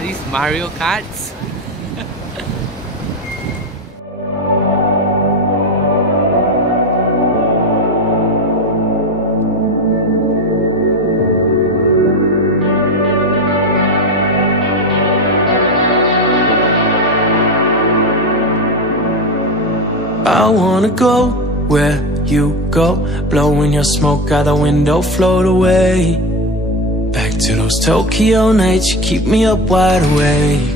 These Mario Karts. I wanna go where you go, blowing your smoke out the window, float away. Back to those Tokyo nights, you keep me up wide awake.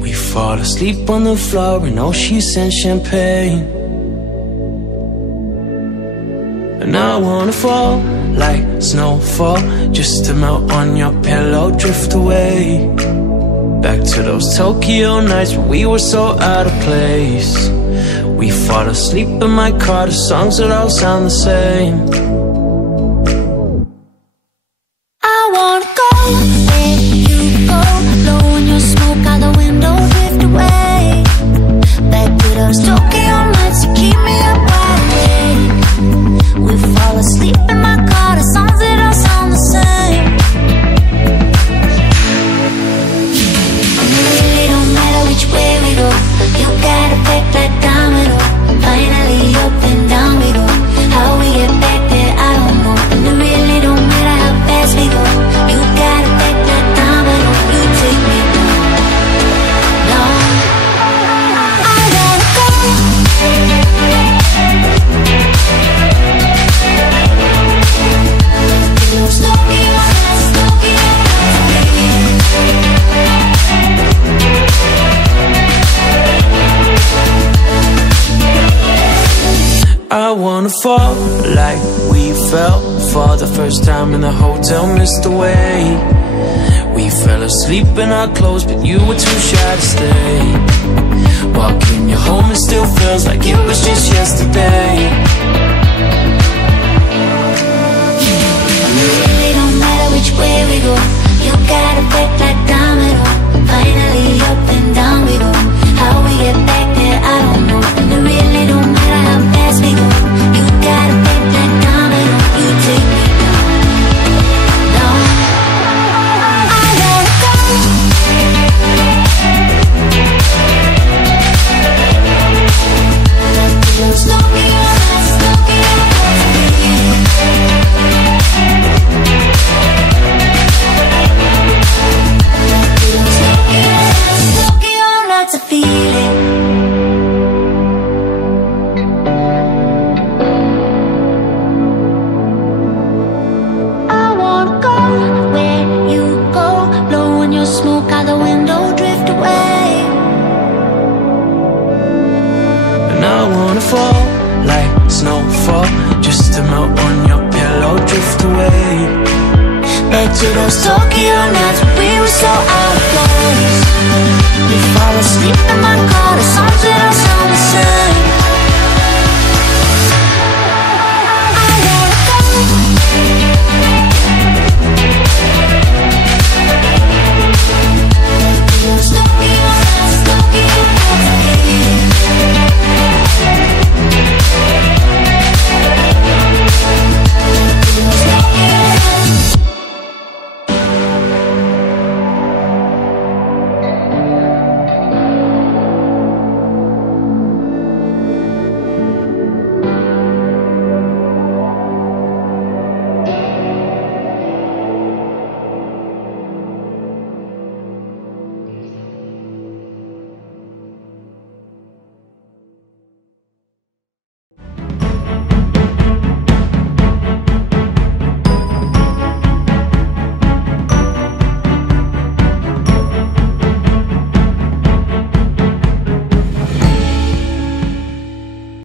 We fall asleep on the floor in ocean champagne. And I wanna fall like snowfall, just to melt on your pillow, drift away. Back to those Tokyo nights when we were so out of place. We fall asleep in my car, the songs that all sound the same. I wanna go where you go, blowing your smoke out the window, drift away. Back to those Tokyo nights, you keep me up wide awake. We fall asleep in my car, the songs that all sound the same. And it really don't matter which way we go, you got a back like domino. Finally up and down we go. How we get back there, I don't know. And it really don't matter how fast we go. You got a back like domino. You take me down, down. I wanna go. Those Tokyo nights, Tokyo I wanna fall like we fell for the first time in the hotel, missed the way. We fell asleep in our clothes, but you were too shy to stay. Walking you home, it still feels like it was just yesterday. It really don't matter which way we go, you got a back like domino. Finally up and down we go. How we get back there, I don't know. And it really don't matter how fast we go. You got a back like domino. You take me down, down. I wanna go. Those Tokyo nights, Tokyo Tokyo, a feeling. I wanna go where you go, blowing your smoke out the window, drift away. And I wanna fall like snowfall, just to melt on your pillow, drift away. Back to those Tokyo nights when we were so out of place. We fall asleep in my car, the songs that I